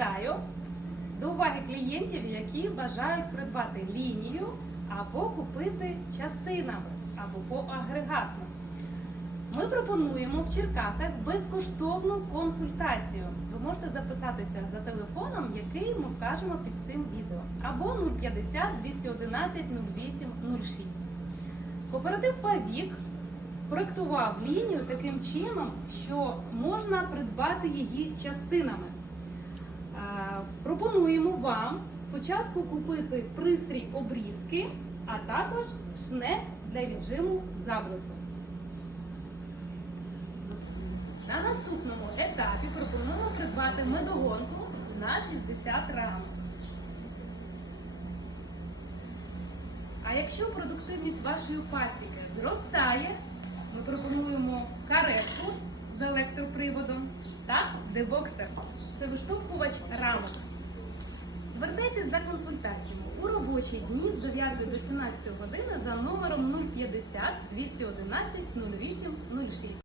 Вітаю! До уваги клієнтів, які бажають придбати лінію або купити частинами, або по агрегатно. Ми пропонуємо в Черкасах безкоштовну консультацію. Ви можете записатися за телефоном, який ми вкажемо під цим відео, або 050 211 08 06. Кооператив Павік спроектував лінію таким чином, що можна придбати її частинами. Е, Пропонуємо вам спочатку купити пристрій обрізки, а також шнек для віджиму забросу. На наступному етапі пропонуємо придбати медогонку на 60 рамок. А якщо продуктивність вашої пасіки зростає, ми пропонуємо каретку з електроприводом та дебокстер. Це виштовхувач рамок. Звертайтесь за консультаціями у робочі дні з 9 до 17 години за номером 050 211 08 06.